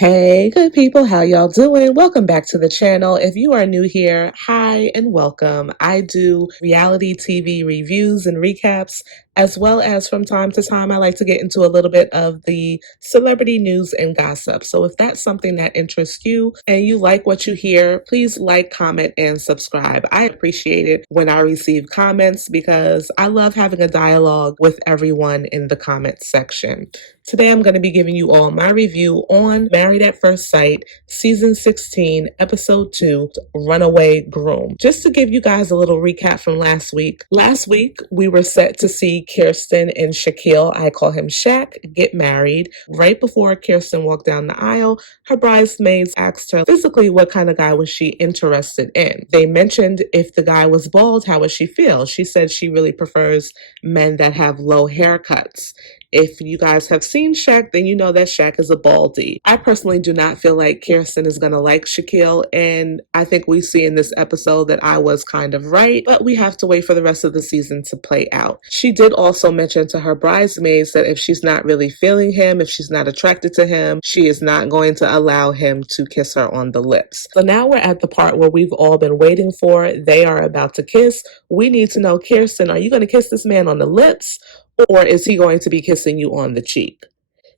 Hey, good people, how y'all doing? Welcome back to the channel. If you are new here, hi and welcome. I do reality TV reviews and recaps, as well as from time to time, I like to get into a little bit of the celebrity news and gossip. So if that's something that interests you and you like what you hear, please like, comment, and subscribe. I appreciate it when I receive comments because I love having a dialogue with everyone in the comment section. Today, I'm going to be giving you all my review on Married at First Sight, Season 16, Episode 2, Runaway Groom. Just to give you guys a little recap from last week. Last week, we were set to see Kirsten and Shaquille, I call him Shaq, get married. Right before Kirsten walked down the aisle, her bridesmaids asked her physically what kind of guy was she interested in. They mentioned if the guy was bald, how would she feel? She said she really prefers men that have low haircuts. If you guys have seen Shaq, then you know that Shaq is a baldy. I personally do not feel like Kirsten is going to like Shaquille, and I think we see in this episode that I was kind of right, but we have to wait for the rest of the season to play out. She did also mention to her bridesmaids that if she's not really feeling him, if she's not attracted to him, she is not going to allow him to kiss her on the lips. So now we're at the part where we've all been waiting for. They are about to kiss. We need to know, Kirsten, are you going to kiss this man on the lips? Or is he going to be kissing you on the cheek?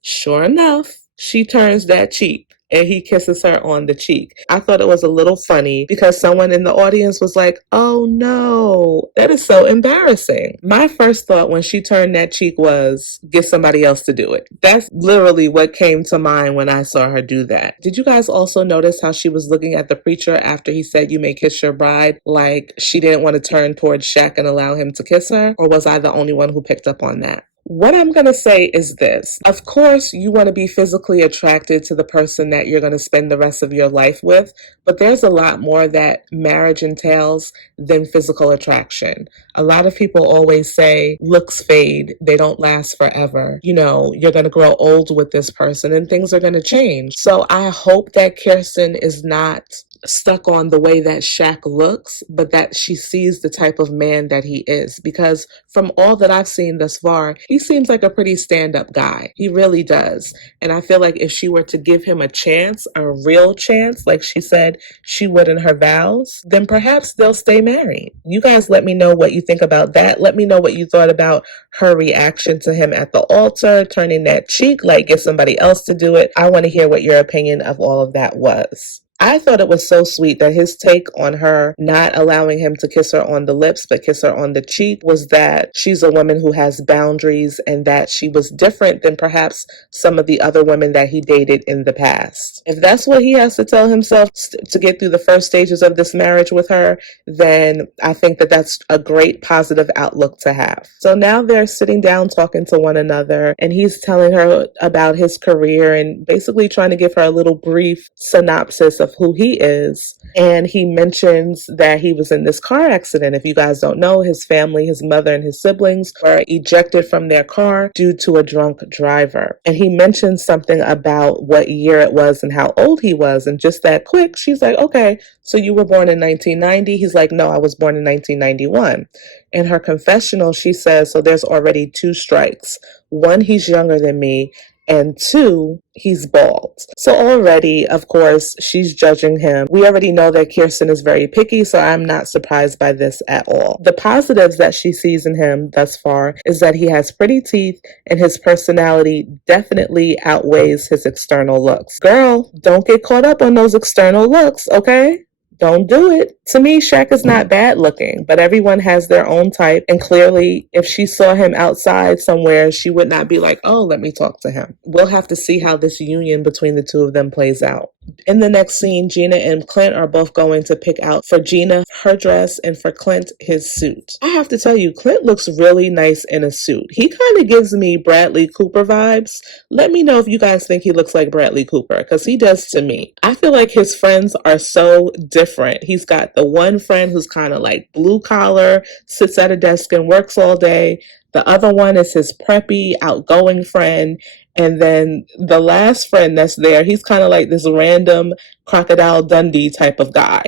Sure enough, she turns that cheek and he kisses her on the cheek. I thought it was a little funny because someone in the audience was like, oh no, that is so embarrassing. My first thought when she turned that cheek was, get somebody else to do it. That's literally what came to mind when I saw her do that. Did you guys also notice how she was looking at the preacher after he said, you may kiss your bride? Like she didn't want to turn towards Shaq and allow him to kiss her? Or was I the only one who picked up on that? What I'm going to say is this. Of course, you want to be physically attracted to the person that you're going to spend the rest of your life with, but there's a lot more that marriage entails than physical attraction. A lot of people always say looks fade, they don't last forever. You know, you're going to grow old with this person and things are going to change. So I hope that Kirsten is not stuck on the way that Shaq looks, but that she sees the type of man that he is. Because from all that I've seen thus far, he seems like a pretty stand-up guy. He really does. And I feel like if she were to give him a chance, a real chance, like she said she would in her vows, then perhaps they'll stay married. You guys let me know what you think about that. Let me know what you thought about her reaction to him at the altar, turning that cheek, like get somebody else to do it. I want to hear what your opinion of all of that was. I thought it was so sweet that his take on her not allowing him to kiss her on the lips, but kiss her on the cheek, was that she's a woman who has boundaries and that she was different than perhaps some of the other women that he dated in the past. If that's what he has to tell himself to get through the first stages of this marriage with her, then I think that that's a great positive outlook to have. So now they're sitting down talking to one another, and he's telling her about his career and basically trying to give her a little brief synopsis of who he is. And he mentions that he was in this car accident. If you guys don't know, his family, his mother and his siblings were ejected from their car due to a drunk driver. And he mentions something about what year it was and how old he was. And just that quick, she's like, okay, so you were born in 1990? He's like, no, I was born in 1991. In her confessional, she says, so there's already 2 strikes. 1, he's younger than me. And 2, he's bald. So already, of course, she's judging him. We already know that Kirsten is very picky, so I'm not surprised by this at all. The positives that she sees in him thus far is that he has pretty teeth and his personality definitely outweighs his external looks. Girl, don't get caught up on those external looks, okay? Don't do it. To me, Shaq is not bad looking, but everyone has their own type. And clearly, if she saw him outside somewhere, she would not be like, oh, let me talk to him. We'll have to see how this union between the 2 of them plays out. In the next scene, Gina and Clint are both going to pick out for Gina her dress and for Clint his suit. I have to tell you, Clint looks really nice in a suit. He kind of gives me Bradley Cooper vibes. Let me know if you guys think he looks like Bradley Cooper, because he does to me. I feel like his friends are so different. He's got the one friend who's kind of like blue collar, sits at a desk and works all day. The other one is his preppy, outgoing friend. And then the last friend that's there, he's kind of like this random Crocodile Dundee type of guy,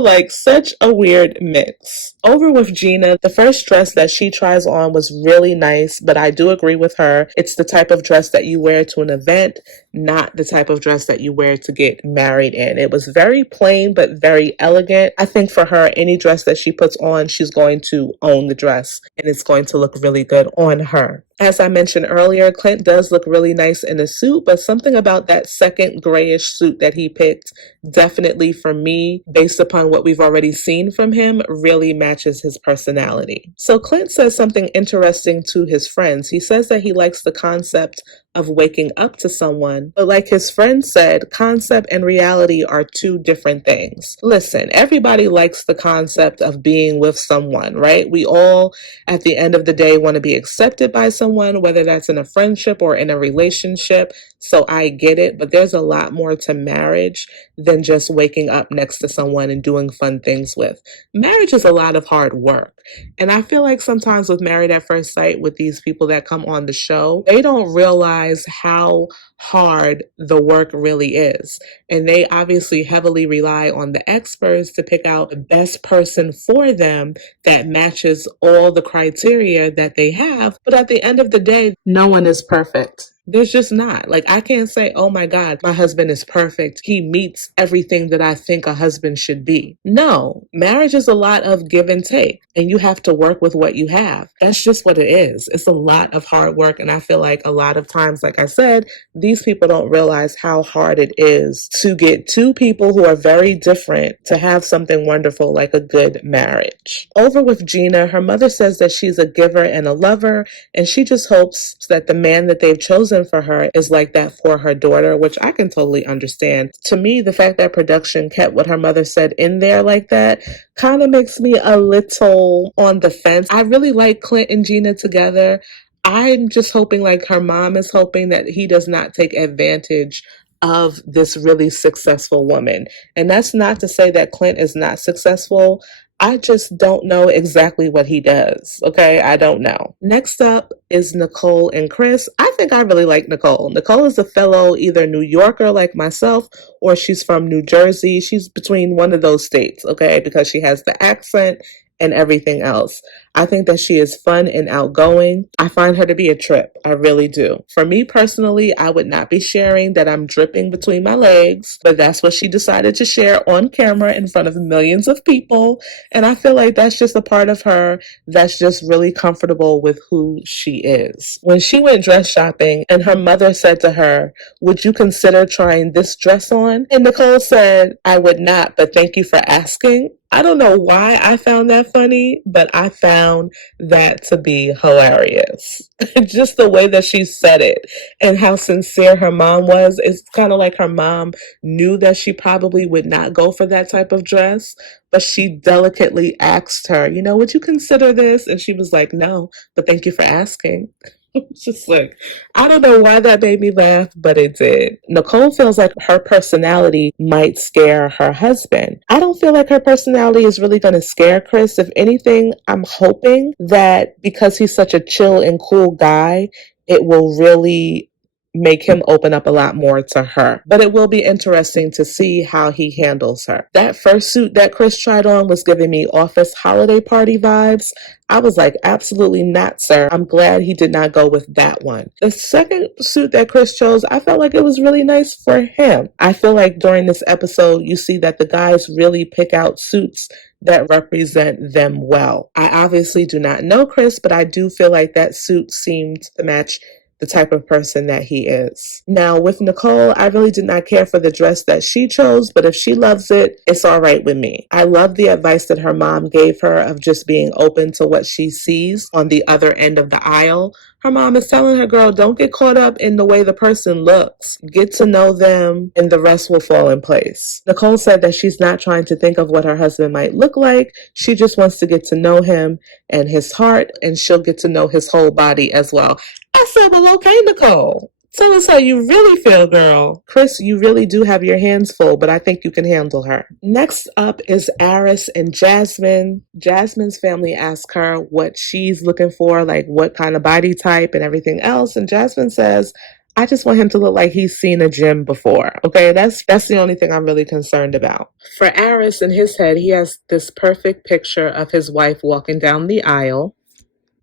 like such a weird mix. Over with Gina, the first dress that she tries on was really nice, but I do agree with her. It's the type of dress that you wear to an event, not the type of dress that you wear to get married in. It was very plain, but very elegant. I think for her, any dress that she puts on, she's going to own the dress and it's going to look really good on her. As I mentioned earlier, Clint does look really nice in a suit, but something about that second grayish suit that he picked, definitely for me, based upon what we've already seen from him, really matches his personality. So Clint says something interesting to his friends. He says that he likes the concept of waking up to someone, but like his friend said, concept and reality are two different things. Listen, everybody likes the concept of being with someone, right? We all, at the end of the day, want to be accepted by someone, whether that's in a friendship or in a relationship. So I get it, but there's a lot more to marriage than just waking up next to someone and doing fun things with. Marriage is a lot of hard work. And I feel like sometimes with Married at First Sight, with these people that come on the show, they don't realize how hard the work really is. And they obviously heavily rely on the experts to pick out the best person for them that matches all the criteria that they have. But at the end of the day, no one is perfect. There's just not. Like, I can't say, oh my God, my husband is perfect. He meets everything that I think a husband should be. No, marriage is a lot of give and take, and you have to work with what you have. That's just what it is. It's a lot of hard work, and I feel like a lot of times, like I said, these people don't realize how hard it is to get two people who are very different to have something wonderful like a good marriage. Over with Gina, her mother says that she's a giver and a lover, and she just hopes that the man that they've chosen for her is like that for her daughter, which I can totally understand. To me, the fact that production kept what her mother said in there like that kind of makes me a little on the fence. I really like Clint and Gina together. I'm just hoping, like her mom is hoping, that he does not take advantage of this really successful woman. And that's not to say that Clint is not successful. I just don't know exactly what he does. Okay, I don't know. Next up is Nicole and Chris. I think I really like Nicole. Nicole is a fellow either New Yorker like myself, or she's from New Jersey. She's between one of those states, okay, because she has the accent and everything else. I think that she is fun and outgoing. I find her to be a trip. I really do. For me personally, I would not be sharing that I'm dripping between my legs, but that's what she decided to share on camera in front of millions of people. And I feel like that's just a part of her that's just really comfortable with who she is. When she went dress shopping and her mother said to her, "Would you consider trying this dress on?" And Nicole said, "I would not, but thank you for asking." I don't know why I found that funny, but I found that to be hilarious. Just the way that she said it and how sincere her mom was. It's kind of like her mom knew that she probably would not go for that type of dress, but she delicately asked her, would you consider this? And she was like, no, but thank you for asking. It's just like, I don't know why that made me laugh, but it did. Nicole feels like her personality might scare her husband. I don't feel like her personality is really going to scare Chris. If anything, I'm hoping that because he's such a chill and cool guy, it will really make him open up a lot more to her. But it will be interesting to see how he handles her. That first suit that Chris tried on was giving me office holiday party vibes. I was like, absolutely not, sir. I'm glad he did not go with that one. The second suit that Chris chose, I felt like it was really nice for him. I feel like during this episode, you see that the guys really pick out suits that represent them well. I obviously do not know Chris, but I do feel like that suit seemed to match the type of person that he is. Now, with Nicole, I really did not care for the dress that she chose, but if she loves it, it's all right with me. I love the advice that her mom gave her of just being open to what she sees on the other end of the aisle. Her mom is telling her, girl, don't get caught up in the way the person looks. Get to know them and the rest will fall in place. Nicole said that she's not trying to think of what her husband might look like. She just wants to get to know him and his heart, and she'll get to know his whole body as well. I said, well, okay, Nicole. Tell us how you really feel, girl. Chris, you really do have your hands full, but I think you can handle her. Next up is Aris and Jasmine. Jasmine's family asked her what she's looking for, like what kind of body type and everything else. And Jasmine says, I just want him to look like he's seen a gym before. Okay, that's the only thing I'm really concerned about. For Aris, in his head, he has this perfect picture of his wife walking down the aisle.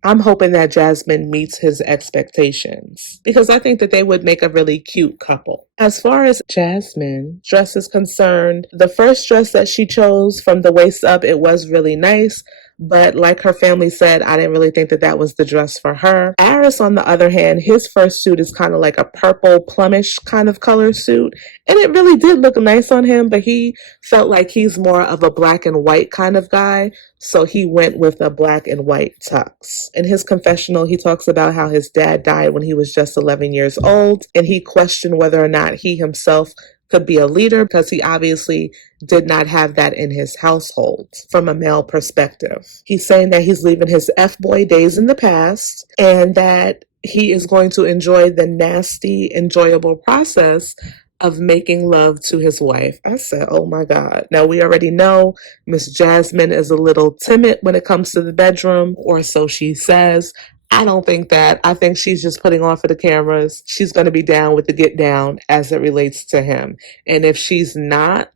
I'm hoping that Jasmine meets his expectations because I think that they would make a really cute couple. As far as Jasmine's dress is concerned, the first dress that she chose from the waist up, it was really nice. But like her family said, I didn't really think that that was the dress for her. Aris, on the other hand, his first suit is kind of like a purple plumish kind of color suit. And it really did look nice on him, but he felt like he's more of a black and white kind of guy. So he went with a black and white tux. In his confessional, he talks about how his dad died when he was just 11 years old, and he questioned whether or not he himself could be a leader because he obviously did not have that in his household from a male perspective. He's saying that he's leaving his F-boy days in the past and that he is going to enjoy the nasty, enjoyable process of making love to his wife. I said, oh my God. Now we already know Miss Jasmine is a little timid when it comes to the bedroom, or so she says. I don't think that. I think she's just putting on for the cameras. She's going to be down with the get down as it relates to him. And if she's not,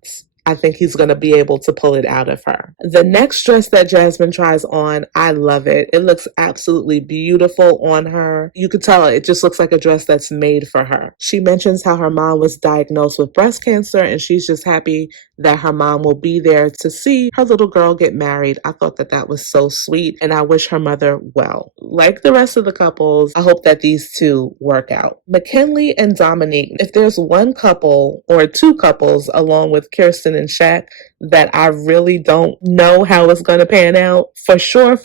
I think he's going to be able to pull it out of her. The next dress that Jasmine tries on, I love it. It looks absolutely beautiful on her. You could tell it just looks like a dress that's made for her. She mentions how her mom was diagnosed with breast cancer and she's just happy that her mom will be there to see her little girl get married. I thought that that was so sweet and I wish her mother well. Like the rest of the couples, I hope that these two work out. Mackinley and Domynique, if there's one couple or two couples along with Kirsten and Shaq that I really don't know how it's going to pan out, for sure,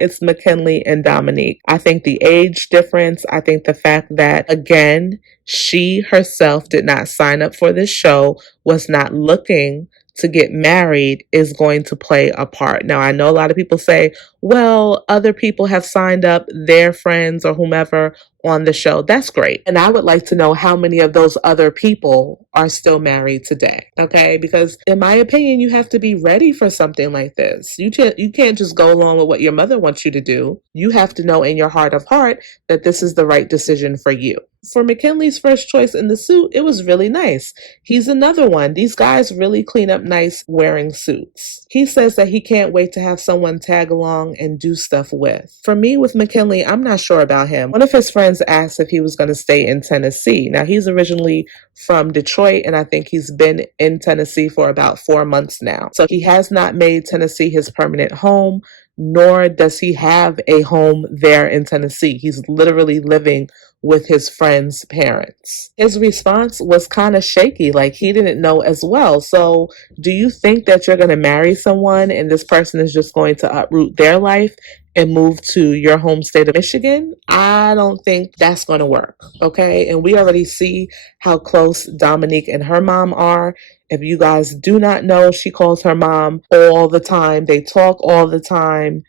it's Mackinley and Domynique. I think the age difference, I think the fact that, again, she herself did not sign up for this show, was not looking to get married, is going to play a part. Now, I know a lot of people say, well, other people have signed up, their friends or whomever on the show. That's great. And I would like to know how many of those other people are still married today. Okay. Because in my opinion, you have to be ready for something like this. You can't just go along with what your mother wants you to do. You have to know in your heart of heart that this is the right decision for you. For Mackinley's first choice in the suit, it was really nice. He's another one. These guys really clean up nice wearing suits. He says that he can't wait to have someone tag along and do stuff with. For me, with Mackinley, I'm not sure about him. One of his friends asked if he was going to stay in Tennessee. Now, he's originally from Detroit, and I think he's been in Tennessee for about 4 months now. So he has not made Tennessee his permanent home, nor does he have a home there in Tennessee. He's literally living with his friend's parents. His response was kind of shaky, like he didn't know as well. So do you think that you're going to marry someone and this person is just going to uproot their life and move to your home state of Michigan? I don't think that's going to work. Okay. And we already see how close Domynique and her mom are. If you guys do not know, she calls her mom all the time. They talk all the time.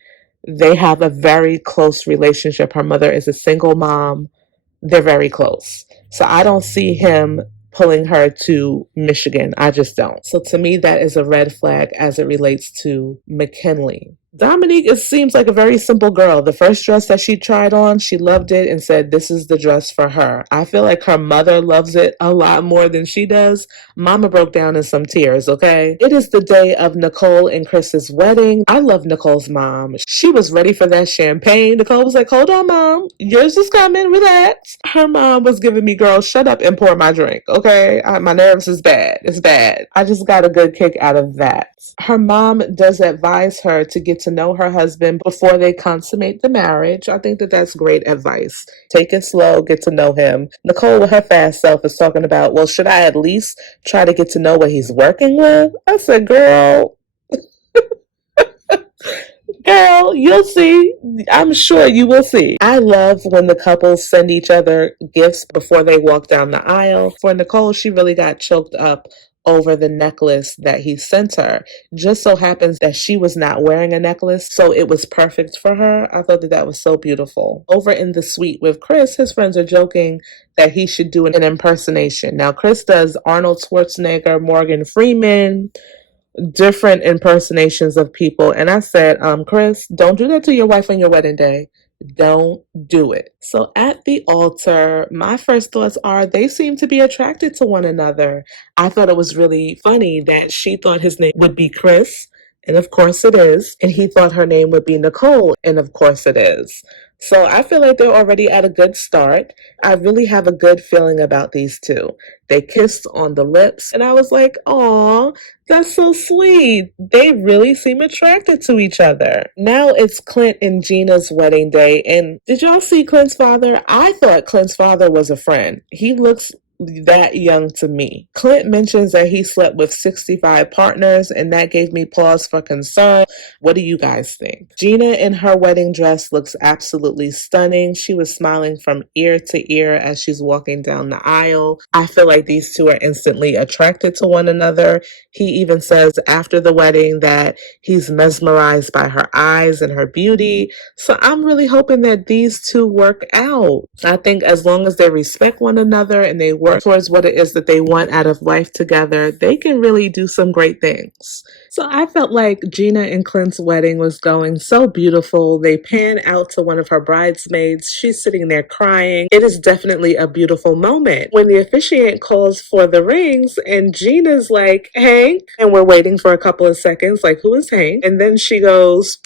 They have a very close relationship. Her mother is a single mom. They're very close. So I don't see him pulling her to Michigan. I just don't. So to me, that is a red flag as it relates to Mackinley. Domynique, it seems like a very simple girl. The first dress that she tried on, she loved it and said, this is the dress for her. I feel like her mother loves it a lot more than she does. Mama broke down in some tears, okay? It is the day of Nicole and Chris's wedding. I love Nicole's mom. She was ready for that champagne. Nicole was like, hold on, mom. Yours is coming. Relax. Her mom was giving me, girl, shut up and pour my drink, okay? My nerves is bad. It's bad. I just got a good kick out of that. Her mom does advise her to get to know her husband before they consummate the marriage. I think that that's great advice. Take it slow, get to know him. Nicole, with her fast self, is talking about, well, should I at least try to get to know what he's working with? I said, girl, you'll see. I'm sure you will see. I love when the couples send each other gifts before they walk down the aisle. For Nicole, she really got choked up over the necklace that he sent her. Just so happens that she was not wearing a necklace, so it was perfect for her. I thought that that was so beautiful. Over in the suite with Chris, his friends are joking that he should do an impersonation. Now, Chris does Arnold Schwarzenegger, Morgan Freeman, different impersonations of people. And I said, Chris, don't do that to your wife on your wedding day. Don't do it. So at the altar, my first thoughts are they seem to be attracted to one another. I thought it was really funny that she thought his name would be Chris, and of course it is. And he thought her name would be Nicole, and of course it is. So I feel like they're already at a good start. I really have a good feeling about these two. They kissed on the lips, and I was like, "Aw, that's so sweet. They really seem attracted to each other." Now it's Clint and Gina's wedding day, and did y'all see Clint's father? I thought Clint's father was a friend. He looks that young to me. Clint mentions that he slept with 65 partners, and that gave me pause for concern. What do you guys think? Gina in her wedding dress looks absolutely stunning. She was smiling from ear to ear as she's walking down the aisle. I feel like these two are instantly attracted to one another. He even says after the wedding that he's mesmerized by her eyes and her beauty. So I'm really hoping that these two work out. I think as long as they respect one another and they work towards what it is that they want out of life together, they can really do some great things. So I felt like Gina and Clint's wedding was going so beautiful. They pan out to one of her bridesmaids. She's sitting there crying. It is definitely a beautiful moment. When the officiant calls for the rings and Gina's like, "Hank," and we're waiting for a couple of seconds, like, who is Hank? And then she goes,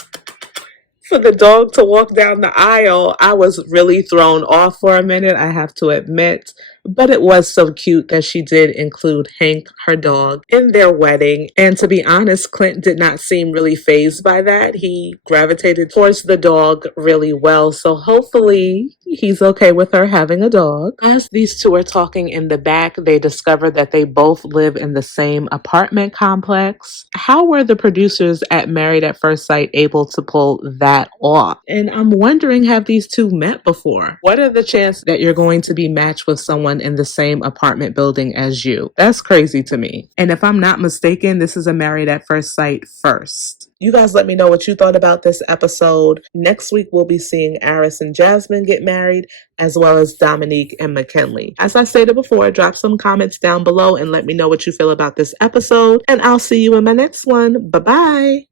for the dog to walk down the aisle. I was really thrown off for a minute, I have to admit. But it was so cute that she did include Hank, her dog, in their wedding. And to be honest, Clint did not seem really fazed by that. He gravitated towards the dog really well. So hopefully he's okay with her having a dog. As these two are talking in the back, they discover that they both live in the same apartment complex. How were the producers at Married at First Sight able to pull that off? And I'm wondering, have these two met before? What are the chances that you're going to be matched with someone in the same apartment building as you? That's crazy to me. And if I'm not mistaken, this is a Married at First Sight first. You guys let me know what you thought about this episode. Next week, we'll be seeing Aris and Jasmine get married, as well as Domynique and Mackinley. As I stated before, drop some comments down below and let me know what you feel about this episode. And I'll see you in my next one. Bye-bye.